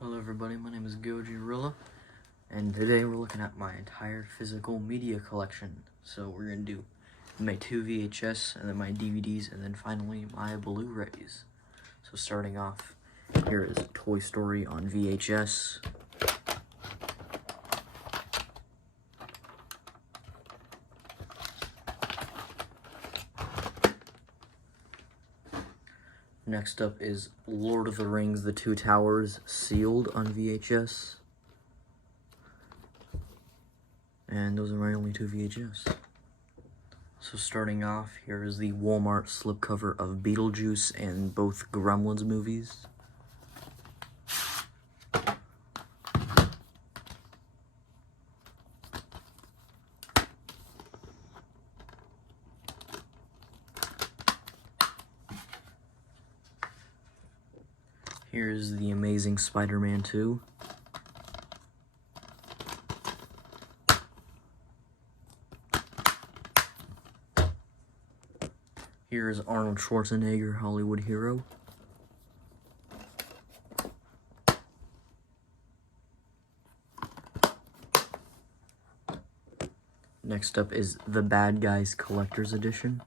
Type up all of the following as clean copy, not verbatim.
Hello everybody, my name is Gojirilla, and today we're looking at my entire physical media collection. So we're going to do my 2 VHS, and then my DVDs, and then finally my Blu-rays. So starting off, here is Toy Story on VHS. Next up is Lord of the Rings, The Two Towers, sealed on VHS. And those are my only 2 VHS. So starting off, here is the Walmart slipcover of Beetlejuice and both Gremlins movies. Here's The Amazing Spider-Man 2. Here's Arnold Schwarzenegger, Hollywood Hero. Next up is The Bad Guys Collector's Edition.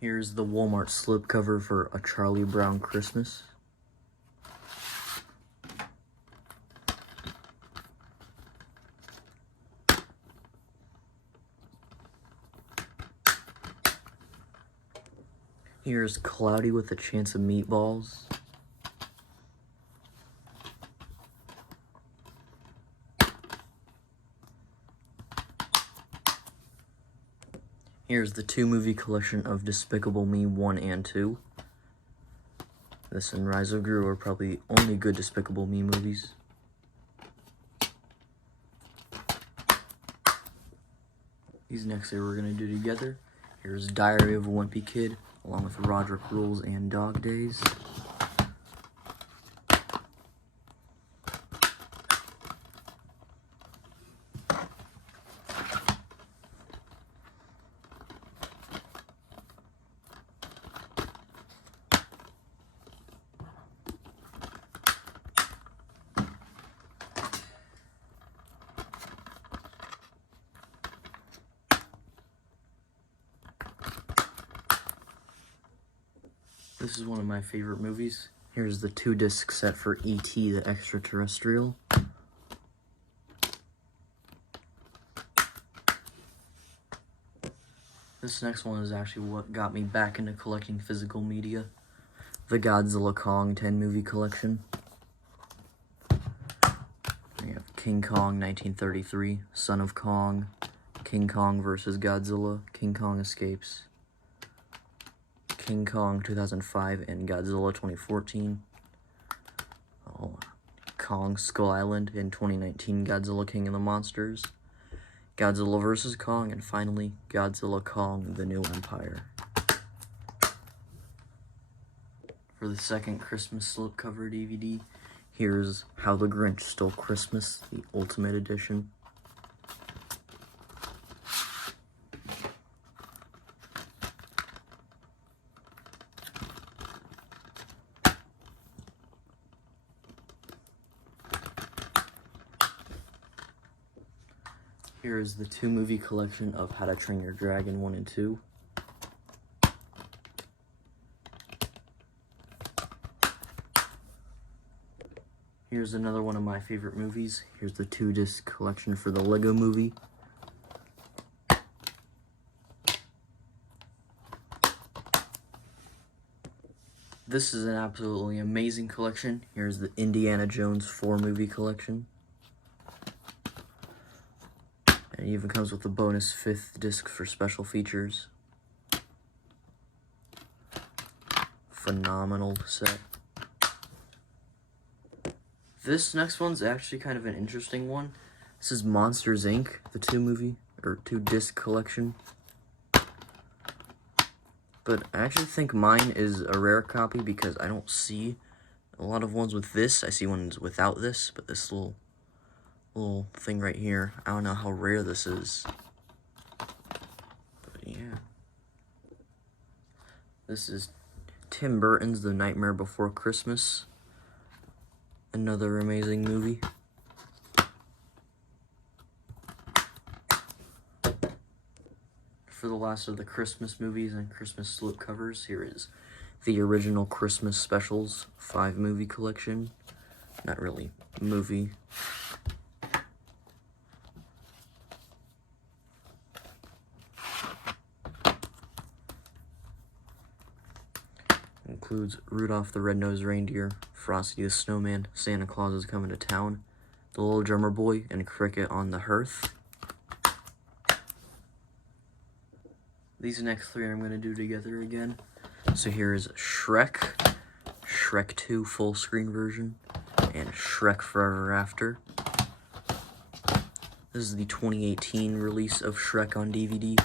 Here's the Walmart slipcover for A Charlie Brown Christmas. Here's Cloudy with a Chance of Meatballs. Here's the 2-movie collection of Despicable Me 1 and 2. This and Rise of Gru are probably the only good Despicable Me movies. These next we're going to do together. Here's Diary of a Wimpy Kid, along with Roderick Rules and Dog Days. This is one of my favorite movies. Here's the 2-disc set for E.T. the Extraterrestrial. This next one is actually what got me back into collecting physical media. The Godzilla Kong 10-movie collection. We have King Kong 1933, Son of Kong, King Kong vs. Godzilla, King Kong Escapes, King Kong 2005 and Godzilla 2014. Kong Skull Island in 2019, Godzilla King of the Monsters, Godzilla vs. Kong, and finally Godzilla Kong The New Empire. For the second Christmas slipcover DVD, here's How the Grinch Stole Christmas, the Ultimate Edition. Here is the 2-movie collection of How to Train Your Dragon 1 and 2. Here's another one of my favorite movies. Here's the 2-disc collection for the Lego Movie. This is an absolutely amazing collection. Here's the Indiana Jones 4-movie collection. And it even comes with a bonus 5th disc for special features. Phenomenal set. This next one's actually kind of an interesting one. This is Monsters, Inc., the 2-disc collection. But I actually think mine is a rare copy because I don't see a lot of ones with this. I see ones without this, but this little thing right here, I don't know how rare this is. But This is Tim Burton's The Nightmare Before Christmas. Another amazing movie. For the last of the Christmas movies and Christmas slipcovers, here is the original Christmas specials 5-movie collection. Not really movie. Includes Rudolph the Red-Nosed Reindeer, Frosty the Snowman, Santa Claus is Coming to Town, The Little Drummer Boy, and Cricket on the Hearth. These next 3 I'm going to do together again. So here is Shrek, Shrek 2 full screen version, and Shrek Forever After. This is the 2018 release of Shrek on DVD.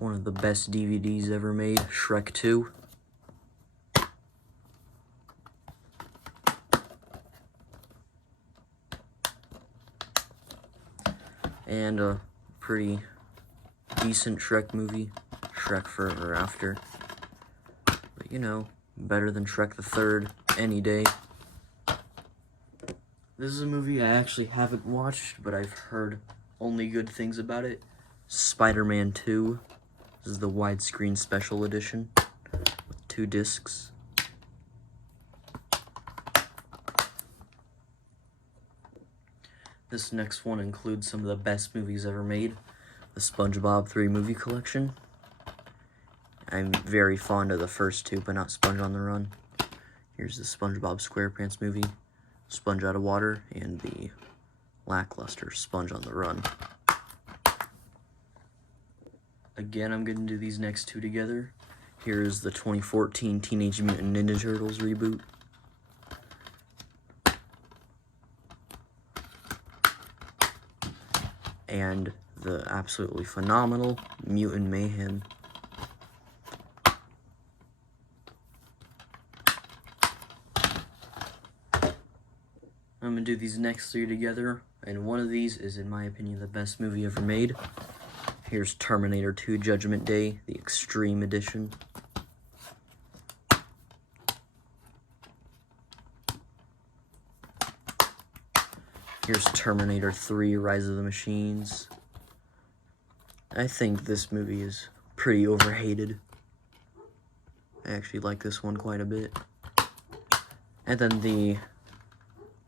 One of the best DVDs ever made, Shrek 2. And a pretty decent Shrek movie, Shrek Forever After. But you know, better than Shrek the Third any day. This is a movie I actually haven't watched, but I've heard only good things about it. Spider-Man 2. This is the widescreen special edition with 2 discs. This next one includes some of the best movies ever made. The SpongeBob 3-movie collection. I'm very fond of the first 2, but not Sponge on the Run. Here's the SpongeBob SquarePants movie, Sponge Out of Water, and the lackluster Sponge on the Run. Again, I'm going to do these next 2 together. Here's the 2014 Teenage Mutant Ninja Turtles reboot. And the absolutely phenomenal Mutant Mayhem. I'm going to do these next 3 together, and one of these is, in my opinion, the best movie ever made. Here's Terminator 2 Judgment Day, the Extreme Edition. Here's Terminator 3 Rise of the Machines. I think this movie is pretty overhated. I actually like this one quite a bit. And then the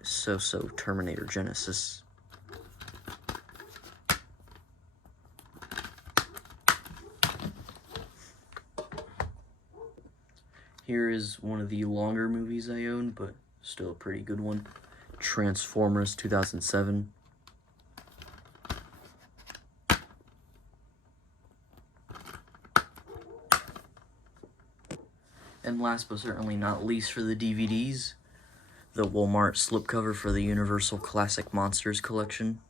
so-so Terminator Genesis. Here is one of the longer movies I own, but still a pretty good one. Transformers 2007. And last but certainly not least for the DVDs, the Walmart slipcover for the Universal Classic Monsters collection.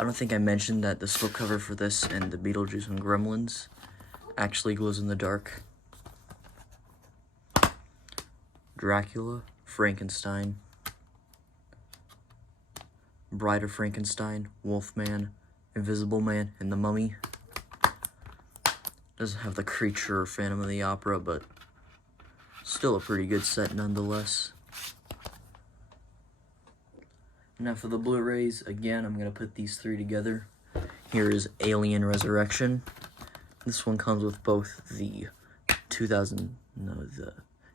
I don't think I mentioned that the slipcover for this and the Beetlejuice and Gremlins actually glows in the dark. Dracula, Frankenstein, Bride of Frankenstein, Wolfman, Invisible Man, and The Mummy. Doesn't have the Creature or Phantom of the Opera, but still a pretty good set nonetheless. Now for the Blu-rays, again, I'm going to put these 3 together. Here is Alien Resurrection. This one comes with both the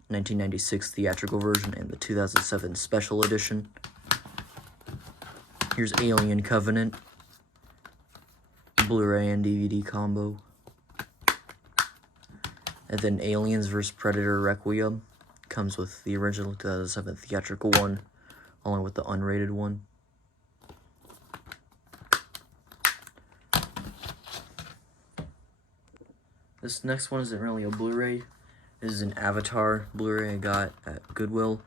1996 theatrical version and the 2007 special edition. Here's Alien Covenant, Blu-ray and DVD combo. And then Aliens vs. Predator Requiem comes with the original 2007 theatrical one, along with the unrated one. This next one isn't really a Blu-ray. This is an Avatar Blu-ray I got at Goodwill.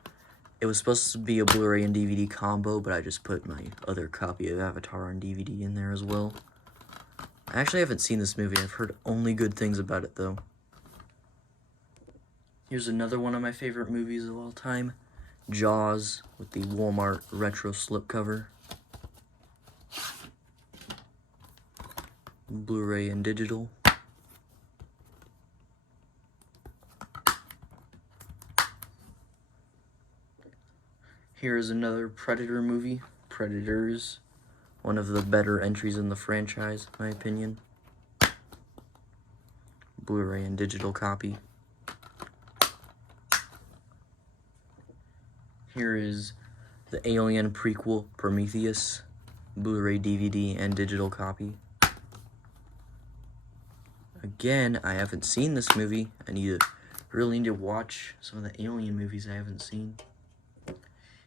It was supposed to be a Blu-ray and DVD combo, but I just put my other copy of Avatar on DVD in there as well. I actually haven't seen this movie. I've heard only good things about it, though. Here's another one of my favorite movies of all time, Jaws, with the Walmart retro slipcover. Blu-ray and digital. Here's another Predator movie, Predators. One of the better entries in the franchise, in my opinion. Blu-ray and digital copy. Here is the Alien prequel, Prometheus. Blu-ray, DVD, and digital copy. Again, I haven't seen this movie. I really need to watch some of the Alien movies I haven't seen.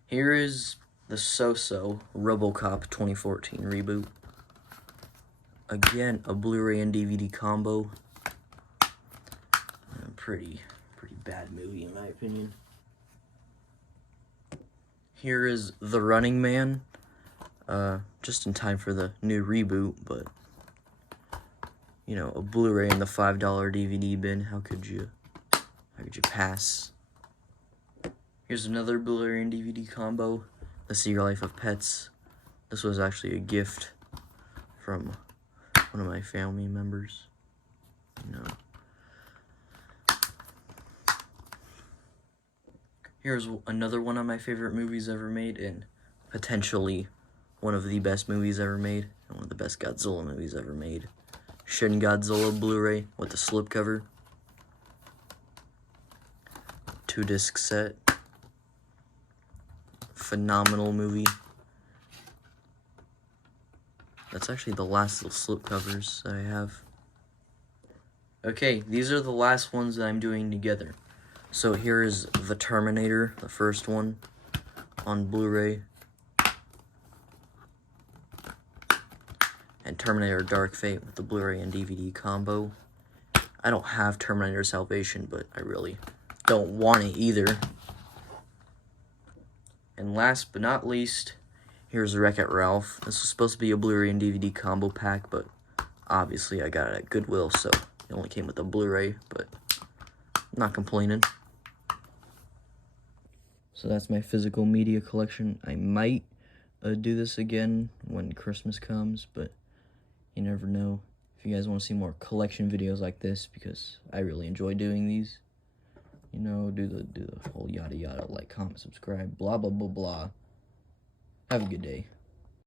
Here is the So-So RoboCop 2014 reboot. Again, a Blu-ray and DVD combo. Pretty bad movie in my opinion. Here is The Running Man. Just in time for the new reboot, but you know, a Blu-ray in the $5 DVD bin. How could you pass? Here's another Blu-ray and DVD combo, The Secret Life of Pets. This was actually a gift from one of my family members. You know. Here's another one of my favorite movies ever made, and potentially one of the best movies ever made, and one of the best Godzilla movies ever made. Shin Godzilla Blu-ray with the slipcover. 2-disc set. Phenomenal movie. That's actually the last little slipcovers that I have. Okay, these are the last ones that I'm doing together. So here is The Terminator, the first one, on Blu-ray. And Terminator Dark Fate with the Blu-ray and DVD combo. I don't have Terminator Salvation, but I really don't want it either. And last but not least, here's Wreck-It Ralph. This was supposed to be a Blu-ray and DVD combo pack, but obviously I got it at Goodwill, so it only came with a Blu-ray, but I'm not complaining. So that's my physical media collection. I might do this again when Christmas comes, but you never know. If you guys want to see more collection videos like this, because I really enjoy doing these, you know, do the whole yada yada, like, comment, subscribe, blah blah blah blah. Have a good day.